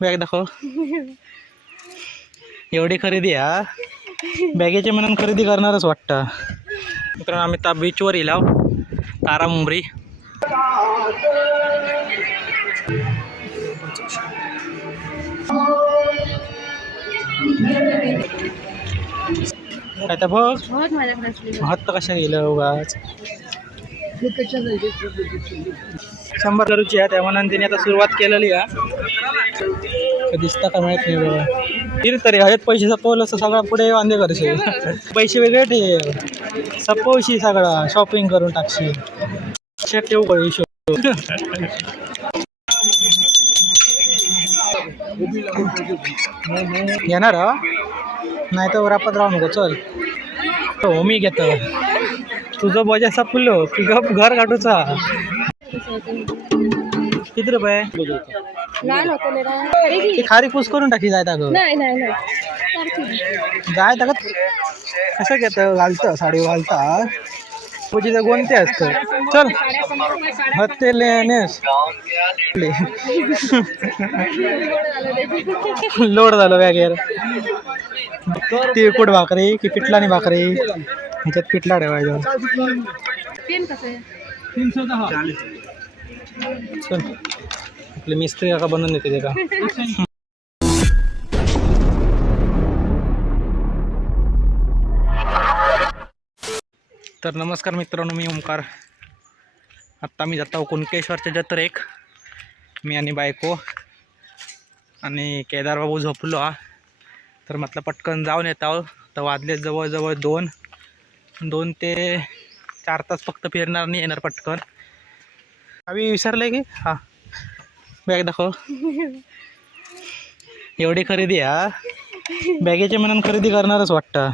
Bag दाखव एवढी खरेदी हा बॅगेच्या मनात खरेदी करणारच वाटतं मित्रांनो आम्ही त्या बीचवर येलो तारा मुंबरी काय तर बघ बहुत माझ्याकडे असली महत्त्व कशा गेलं उगाच शंभर करूची आहे. त्या मनाने तिने आता सुरुवात केलेली आहे. दिसता का माहीत नाही बाबा. तीन तरी हयात पैसे सपवलं तर सगळा पुढे वांदे करशील पैसे वेगळे ठेव सपवशी सगळा शॉपिंग करून टाकशील. ठेवू का हिशोब? येणार? नाही तर वरापत राहू नको चल. हो मी घेतो. तुझं बजा सपलो की गप घर काढूचा. किती रुपये? लहान होतं ती खारी पूस करून टाकी जायत अगं. नाही नाही नाही. जायत अगं. कसं घेतं? घालतं साडी घालता पूजेचं कोणते असतं चल. हत्ते नेस. लोड झालं बॅगेर तिळकुट भाकरी? की पिठलानी भाकरी? ह्याच्यात पिठला ठेवायचा. पेन कसं? चल. आपले मिस्त्री काका बनवून देते ते का? तर नमस्कार मित्रांनो मी ओंकार. आत्ता मी जातो कुणकेश्वरच्या जत्रेक. मी आणि बायको आणि केदारबाबू झोपलो हा. तर म्हटलं पटकन जाऊन येत. आहो तर वाजले जवळजवळ दोन. दोन ते चार तास फक्त फिरणार नाही येणार पटकन. आम्ही विसरले की? हा. बॅग दाखव. एवढी खरेदी हा? बॅगेच्या मनान खरेदी करणारच वाटतं.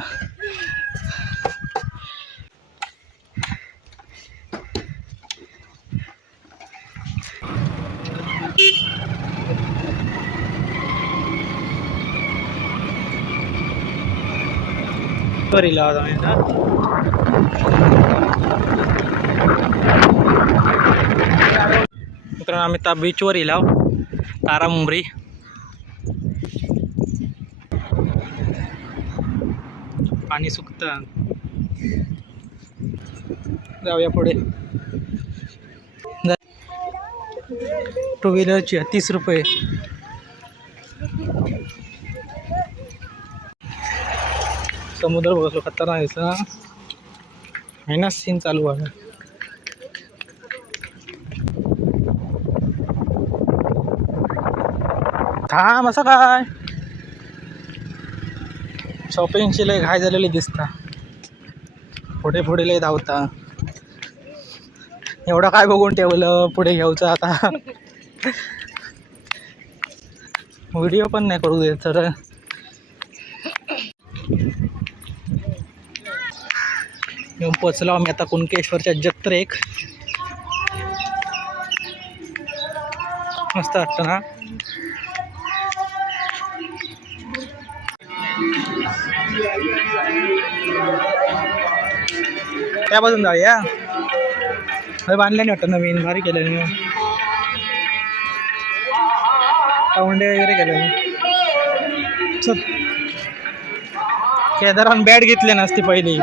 करीला आता मी आता. मित्रांनो आम्ही त्या बीचवर येलो तारा मुंबरी. पाणी सुकतं. जाऊया पुढे. टू व्हीलरची तीस रुपये. समुद्र बघतो खतरनाक दिसत ना. आहे ना सीन चालू आहे. थांब असं काय? शॉपिंगची लय घाय झालेली दिसता. पुढे पुढे लय धावता. एवढं काय बघून ठेवलं? पुढे घ्यायचं आता. व्हिडिओ पण नाही करू दे तर. येऊन पोचलो आम्ही आता कुणकेश्वरच्या जत्रेक. मस्त वाटतं ना? त्या बाजून जाऊया. हे बांधले नाही वाटतं नवीन भारी केलं मी पाऊंडे वगैरे केलं चल. केदारान बॅट घेतले नसती पहिली.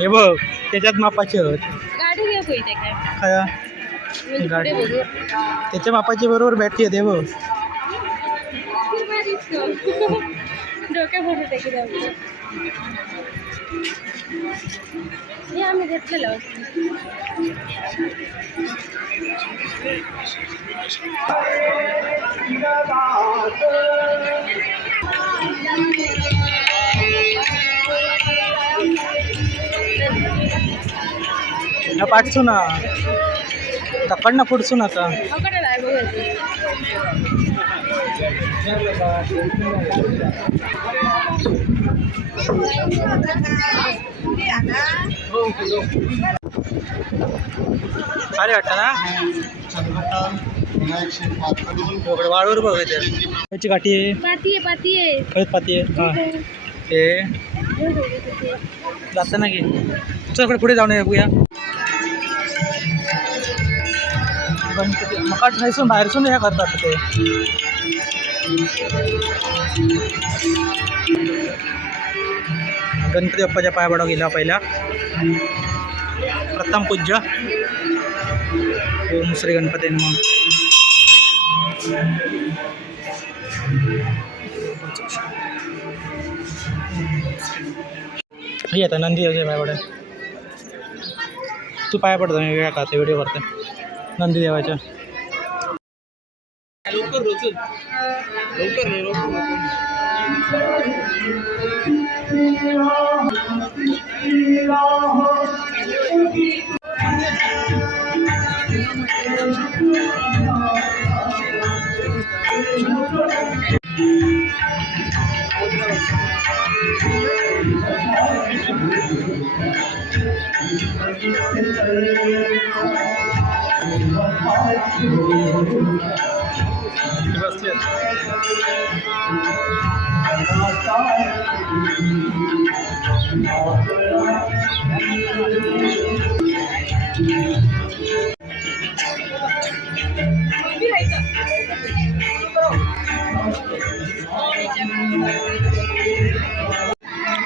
हे बघ त्याच्यात मापाचे होत काय? गाडी. त्याच्या मापाची बरोबर बॅटरी येते बघ. डोक्या हे आम्ही घेतलेलं. ना पाठचू ना. तकडनं पुढचून आता. बघायचं अरे वाटतं ना वाळूर वाळूवर बघ त्याची काठी आहे पाती आहे पाती आहे हा हे जातं ना की चल पुढे जाऊन येऊया गणपती मका ठायसून बाहेरसून ह्या करतात ते गणपती बाप्पाच्या पाया गेला पहिला. प्रथम पूज्य. ओम श्री गणपती मग हे आता नंदी देवाच्या पाया तू पाया पडतो मी वेळा करते व्हिडिओ करते. नंदी देवाच्या बसले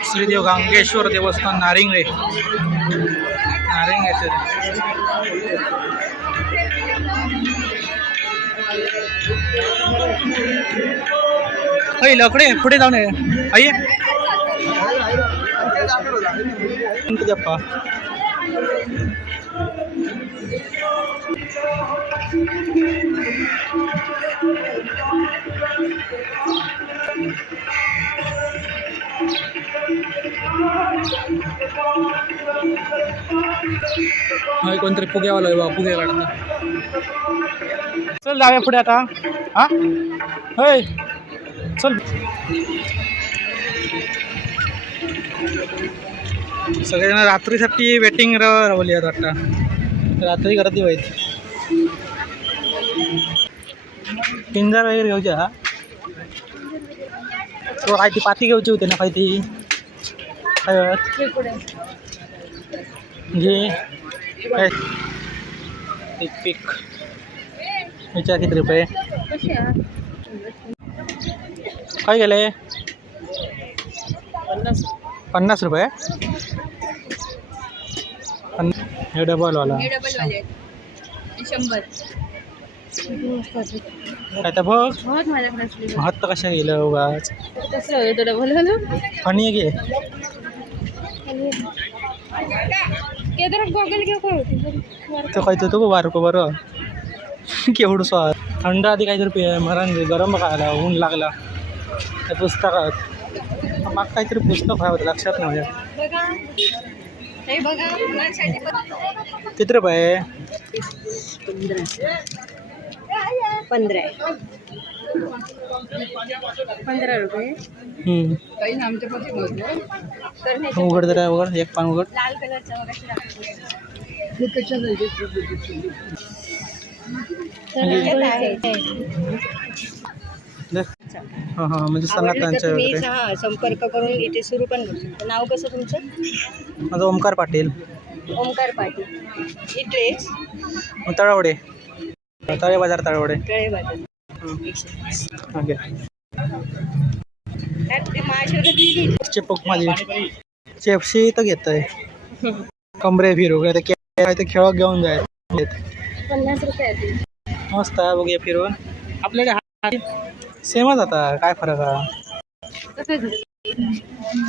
श्रीदेव गांगेश्वर देवस्थान नारिंगळे नारिंगे ऐ लकडे पुढे जाऊन ये. होय कोणतरी फुग्यावाला आहे बा फुगे काढता चल जाऊया पुढे आता. हा? होय. चल. सगळेजण रात्रीसाठी वेटिंग रावली आहेत वाटतं. रात्री गर्दी वाईट पिंजर वगैरे घेऊच्या. हा तो काय ती पाती घेऊची होती ना काय ती काय घे काय पीक. विचार किती रुपये. काय गेले? पन्नास. पन्नास रुपये? हे डबलवाला. हे डबल वाले आहेत शंभर. काय तर बघ. बहुत तर कशा गेलं उगाच. कसलं होतं डबल वालं फणी घे केदार गॉगल घेऊ तो बारको बरं. केवढं स्वा थंड आधी काहीतरी पे मरण गरम खायला ऊन लागला. त्या पुस्तकात माग काहीतरी पुस्तक हवं होतं लक्षात नाही. हे बघा मुलांसाठी पण- किती रुपये? पंधरा. पंधरा रुपये. काही आमच्या हे उघड जरा उघड. एक पान उघड. लाल कलरचा. हां हां म्हणजे तुम्ही वगैरे. हा संपर्क करून इथे सुरू पण करू शकता. नाव कसं तुमचं? माझं ओमकार पाटील. ओमकार पाटील. इड्रेस तळवडे. तळे बाजार तळवडे. कळे बाजार. ओके. महाशिवरात्री चिपक माझी. चेपशी तर घेत आहे कमरे फिरू काय ते खेळ घेऊन जाय. पन्नास रुपये मस्त आहे बघूया फिरून आपल्याकडे सेमच आता काय फरक आहे?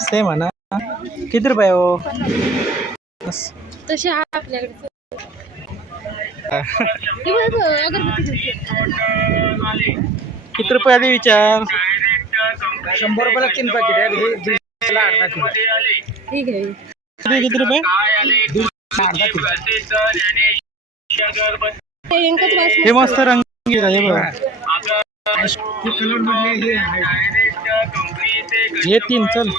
सेम आहे ना? किती रुपये हो. तसे आपल्याकडे. किती रुपये आधी विचार? शंभर रुपयाला तीन पाकिट अर्धा किलो. ठीक आहे. किती रुपये? अर्धा किलो. हे मस्त रंगीत आहे बघ. हे तीन चल.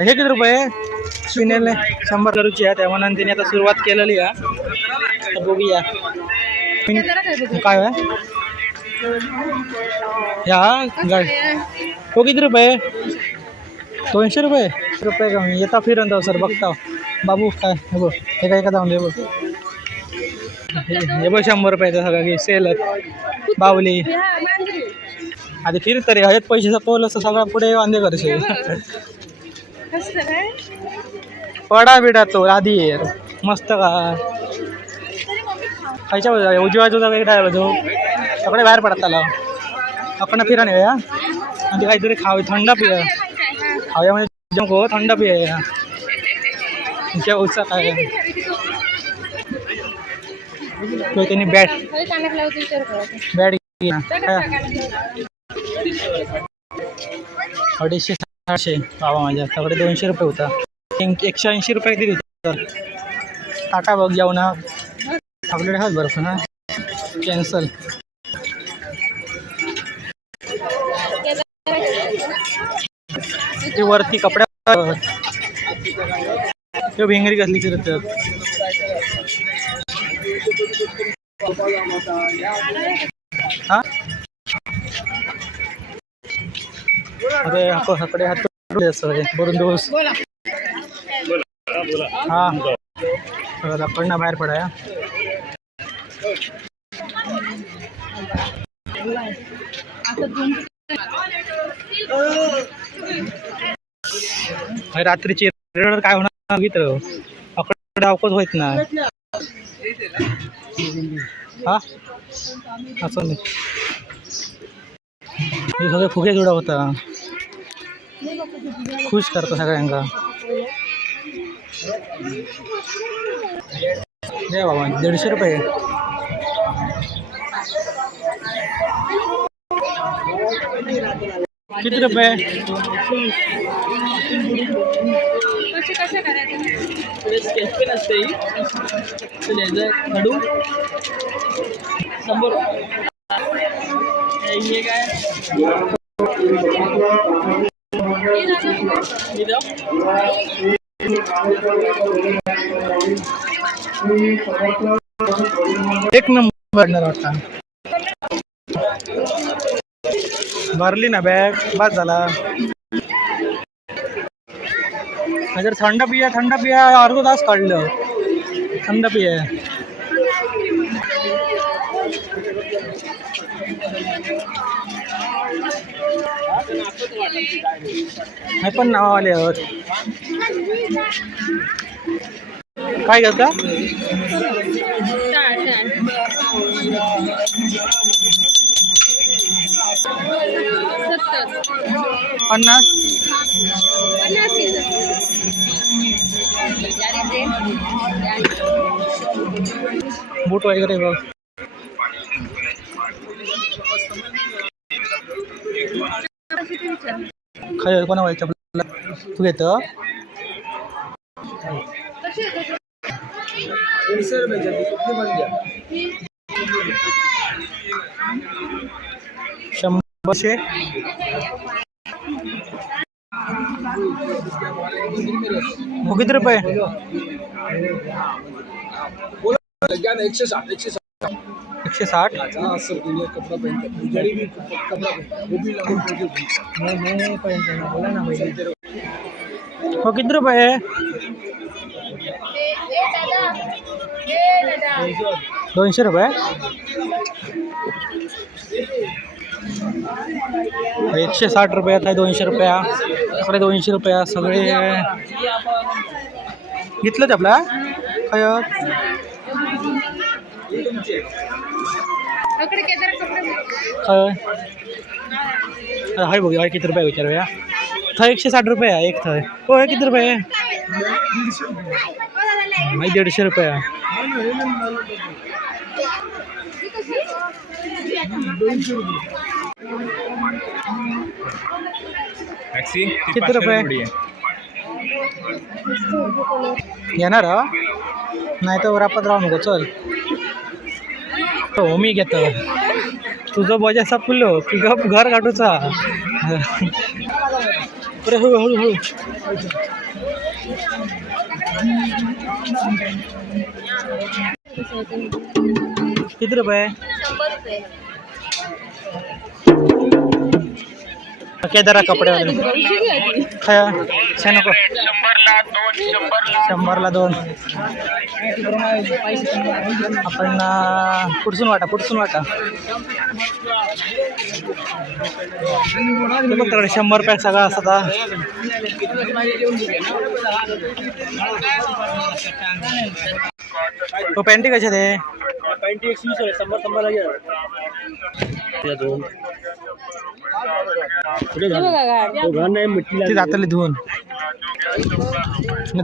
हे किती रुपये? पिनेल शंभर. करूची आहे त्या मनाने तिने आता सुरुवात केलेली आहे. बघूया. काय आहे? या गाडी हो किती रुपये? दोनशे रुपये? रुपये कमी. येता फिरून जाऊ सर बघता बाबू काय? हे बघ. हे काय का जाऊन दे बघ. हे बघ शंभर रुपयाचं सगळं सेल बावली. हा. आधी फिर तरी ह्याच्यात पैसे सपवलं तर सगळा पुढे वांदे करशील. काय? पडा बिडा तो आधी येर मस्त का? खायच्या बाजूला उजव्या बाजूला काही डाव्या बाजू सगळे बाहेर पडत आला आपण फिरा नाही या आणि ते काहीतरी खावे थंड पिया खाव्यामध्ये जमको थंड पिया तुमच्या उत्साह काय तो त्यांनी बॅट बॅट अडीचशे सहाशे. बाबा माझ्या त्याकडे दोनशे रुपये होता. एक- एकशे ऐंशी रुपये दिली तर टाटा बघ जाऊ ना. आपल्याकडे हाच बरं ना. कॅन्सल ते वरती कपड्या ते भिंगरी घातली करत अरे हाको हाकडे हात सगळे भरून दिवस हा. पडना बाहेर पडाया. रात्रीची रेड काय होणार? अकडे अवकत होत ना. हा? असं नाही। फुगे जोडा होता खुश करतो सगळ्यांका दे बाबा दीडशे रुपये किती रुपये कसे कसं करायचं? स्केचपेन असते खडू शंभर. हे काय? एक नंबर भरणार वाटता. भरली ना बॅग बस झाला. नाहीतर थंड पिया थंड पिया अर्धा तास काढलं. थंड पिया. नाही पण नाव आले आहोत. काय करता? पन्नास. बूट वगैरे बघ काय कोणा व्हायचं आपल्याला तू घेतं दीडशे रुपयाचे कुठली पण घ्या शंभरशे हो किती रुपये घ्या ना एकशे साठ एकशे साठ. एकशे साठ? हाँ सर दुनिया कपड़ा पहनता जड़ी भी कपड़ा पहनता वो भी लगभग बोला ना किती रुपये दोनशे रुपये? एकशे साठ रुपयात आहे दोनशे रुपया. इकडे दोनशे रुपया सगळे. घेतलं ते आपला काय काय? हाय किती रुपये विचारूया थंय एकशे साठ रुपये आहे एक थंय. हो हे किती रुपये नाही दीडशे रुपये आहे. किती रुपये? घेणार हा? नाही तर वरापत राहू नको चल. हो मी घेतो. तुझं बजा सपलो. की गप घर काढूचा अरे हळू हळू हळू किती रुपये. केदारा कपडे नको. शंभरला दोन आपण पुढसून वाटा पुढसून वाटा. ते बघ शंभर पॅक सगळा असतात हा. तो पॅन्टी कशा ते पॅन्टी एकशे वीस आहे शंभर शंभर लागेल ती जातली धुवून.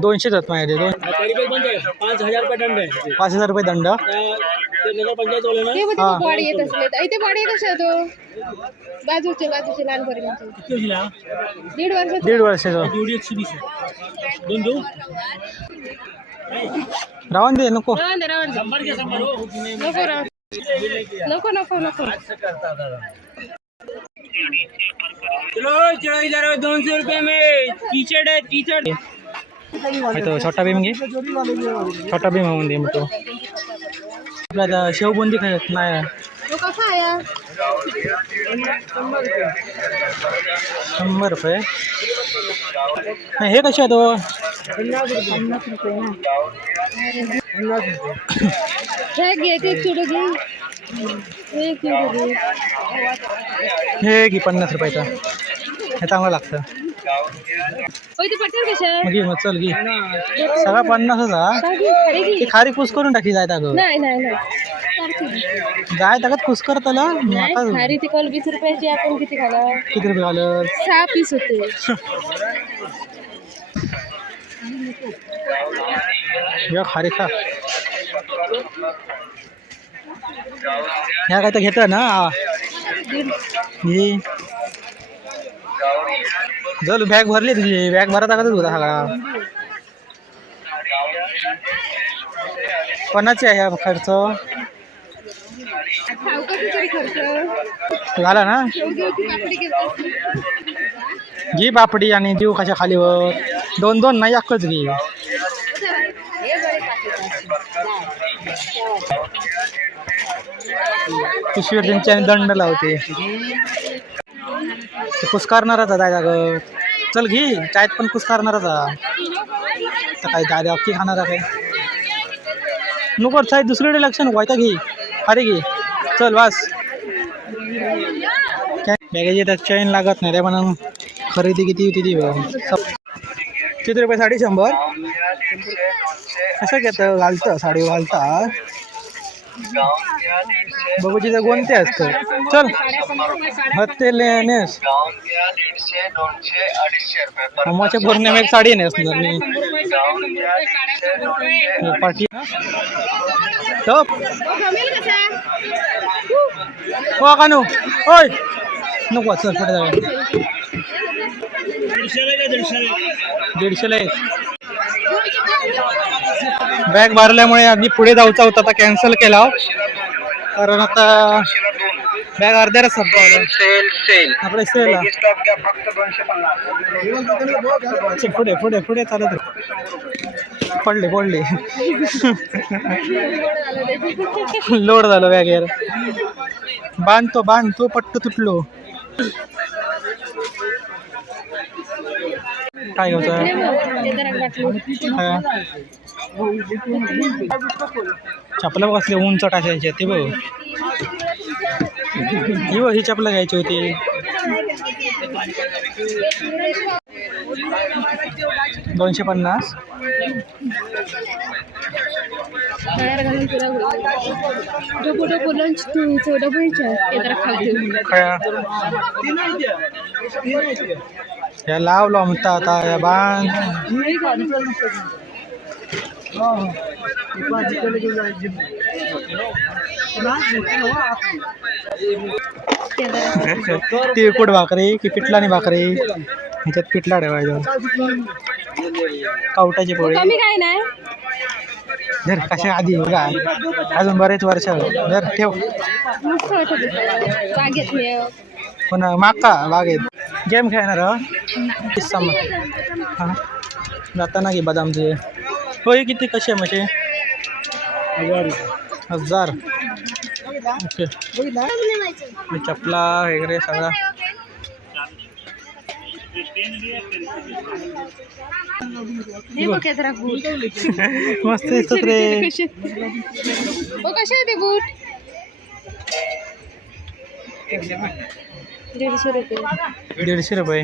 दोनशे जात माझ्या दोन. पाच हजार रुपये दंड आहे. पाच हजार रुपये दंड. बाजूचे लहान दीड वर्ष दीड वर्षाचं. दे नको. रावण दे, नको नको नको नको. चलो चलो इधर दोनशे रुपये में। टी शर्ट है टी शर्ट आहे तो छोटा भीम घे छोटा भीम होऊन दे मग तो। आपल्या आता शेवबुंदी खायत नाही? शंभर रुपये। नाही हे कसे आहे तो? हे घे ते चुडू घे हे घे पन्नास रुपयाचं. हे चांगलं लागतं. मग घे मग चल घे. सगळा पन्नासच हा. खरे घे. ते खारी कुस करून टाकी जायत अगं. नाही नाही नाही. सारखी घे. जाय टाकत कुस करत आला. नाही आता खारी ती कॉल वीस रुपयाची आपण किती खाला किती रुपये आलं सहा पीस होते. या खारी खा. ह्या काय तर घेतं ना? जल बॅग भरली तुझी बॅग भरत टाकतच होता सगळा? कोणाचे आहे हा खर्च? झाला ना? एवढी घे पापडी आणि देऊ कशा खालीवर दोन दोन नाही अक्कच घे हे बरे पिशवीवर त्यांची दंड लावते. ते कुसकारणारच आहे जाग चल घे चायत पण कुसकारणारच आता तर काय दादा अख्खी खाणार काय? नको चाय दुसरीकडे लक्ष नको वायता घे. अरे घे. चल वास. काय बॅगेची त्यात चैन लागत नाही रे पण खरेदी किती होती ती किती रुपये साडी शंभर? कसं घेतं घालतं साडी घालता? बघू तिथं कोणते असतं. चल. हत्ते नेस अम्माच्या पौर्णिमा एक साडी नेसणार मी. पाठी. टप. हो कानू. होय नको चल पुढे जाऊया. दीडशेला एक. बॅग भरल्यामुळे आम्ही पुढे जाऊचा होता आता कॅन्सल केला. कारण आता बॅग अर्ध्या रस्त्यात पावलं. सेल सेल आपले सेल हा. स्टॉक घ्या फक्त दोनशे पन्नास चल पुढे पुढे पुढे चालत राहा. पडले पडले लोड झालं बॅग यार बांधतो बांधतो पट्ट तुटलो काय होतं चपला कसले उंच टाकायचे ते बघ. ही बघ ही चपला घ्यायची होती. दोनशे पन्नास. जरा या लाव लोमता आता या बांध तिळकुट भाकरी? की पिठलानी भाकरी? ह्याच्यात पिठला ठेवायचा. कावटाची पोळी. काय धर कशा आधी बघा. अजून बरेच वर्ष धर ठेव. पण माका बागेत गेम खेळणार मग. हां. जाताना की बदामचे होय किती कसे आहे म्हशे? हजार. ओके. चपला वगैरे सगळा. मस्त दिसतात रे. कसे ते बूट दीडशे रुपये. दीडशे रुपये.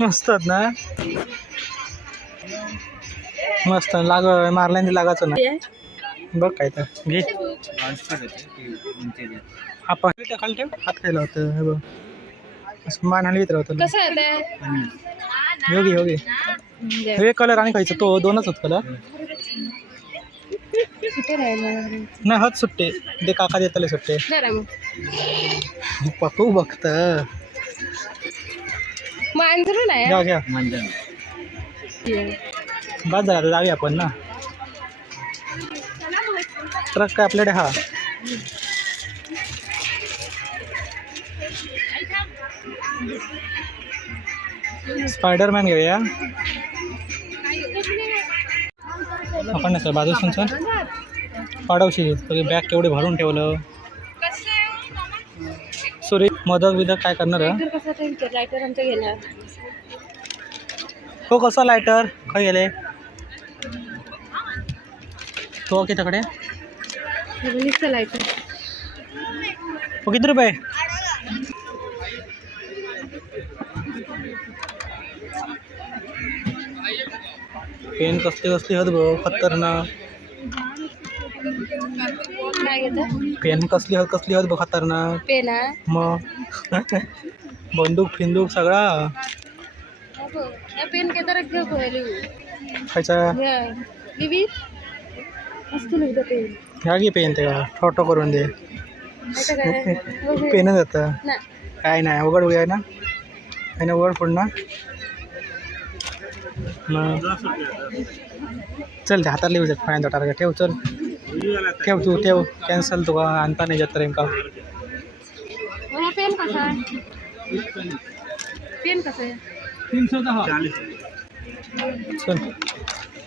मस्तात ना? मस्त. लाग मारल्याने लागायचं ना. बघ काय तर. घे. आपण खाली ठेव. हात खायला होतं. हे बघ. असं मान हलवीत राहतं योगी योगी. हे कलर आणि खायचं. तो दोनच होत कलर सुटे राहिला? नाही हात सुट्टे ते काका देतले सुट्टे जरा मग. पप्पू बघत. मांजरू नाही घ्या घ्या बाद झाला आता जाऊया आपण ना. ट्रक काय आपल्याकडे हा? स्पायडरमॅन घेऊया. आपण नाही सर बाजू सर पाडवशी बॅग केवढे भरून ठेवलं? सुरे मदक बिदक काय करणार? लायटर आमच्या गेला. हो कसा लायटर काय गेले? तो कितीकडे नुसतं लायटर हो किती रुपये? पेन कसली कसली होत भाऊ? खतरनाक. पेन कसली होत कसली होत भाऊ खतरनाक. पेन मग? बंदूक फिंदूक सगळा. पेन के तर घेऊ खायचा? लिवी? लिहिलं पेन. घ्या की पेन ते फोटो करून दे. बघू. पेनच जातं काय नाही उघड आहे ना? आहे ना उघड फोड ना चल हाताला लिहू फायदा टार्गेट ठेव चल. ठेव तू ठेव कॅन्सल तुका आणता नाही जात का मग हा पेन कसा पेन कसं आहे तीनशे दहा चल।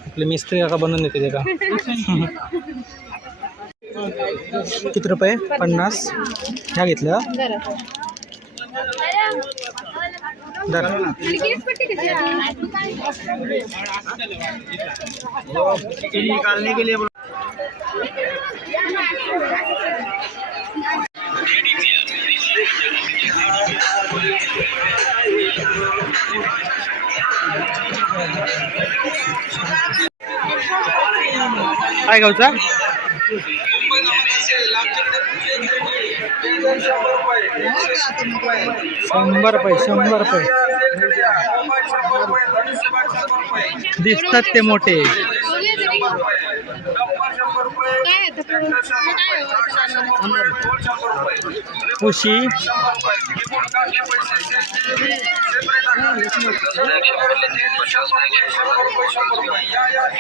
आपले मिस्त्री काका बनवून देते ते का किती रुपये पन्नास ह्या घेतलं जरा जरा आणि केस पट्टी कशी आहे निकालने के लिए काय गावचा? शंभर रुपये शंभर रुपये. दिसतात ते मोठे. उशी.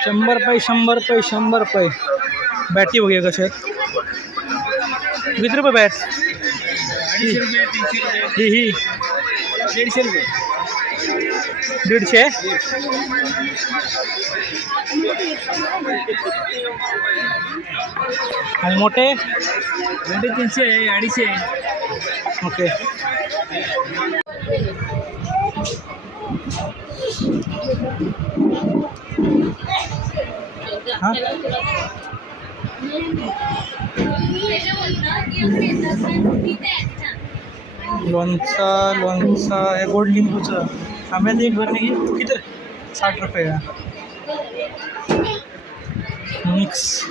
शंभर रुपये शंभर रुपये शंभर रुपये बॅटी बघूया कसे किती रुपये बॅट? ही ही. दीडशे? रुपये दीडशे आणि मोठे? म्हणजे तीनशे अडीचशे. ओके. लोणचा लोणचा हे गोड लिंबूचं. आंब्याचं एक भरणे किती? साठ रुपये. का मिक्स.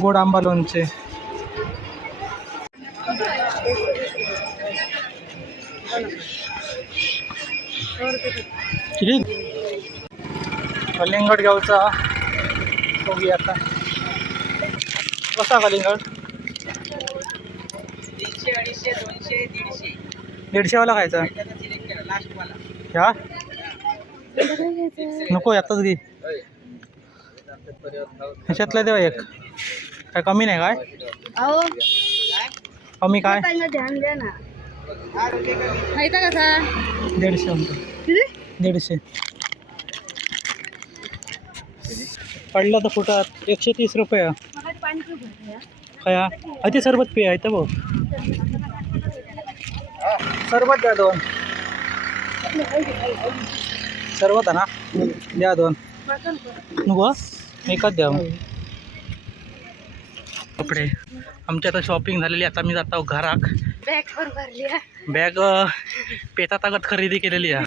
गोड आंबा लोणचे. किती? कलिंगड गावचा बघूया आता. कसा कलिंगड? तीनशे अडीचशे दोनशे दीडशे दीडशेवाला खायचा. ह्या? नको आताच घे. ह्याच्यातलं देवा एक. काय कमी नाही काय? कमी काय? ध्यान द्या ना. कसा? दीडशे किती? दीडशे. पडला तर फुटात एकशे तीस रुपये. खया. अति सरबत पे आहे तर भाऊ सरबत द्या दोन. सरबत आहे ना? द्या दोन. नको एकच द्या. कपडे. आमची आता शॉपिंग झालेली आता मी जातो घराक बॅग पण भरली आहे. बॅग पेता तागत खरेदी केलेली आहे.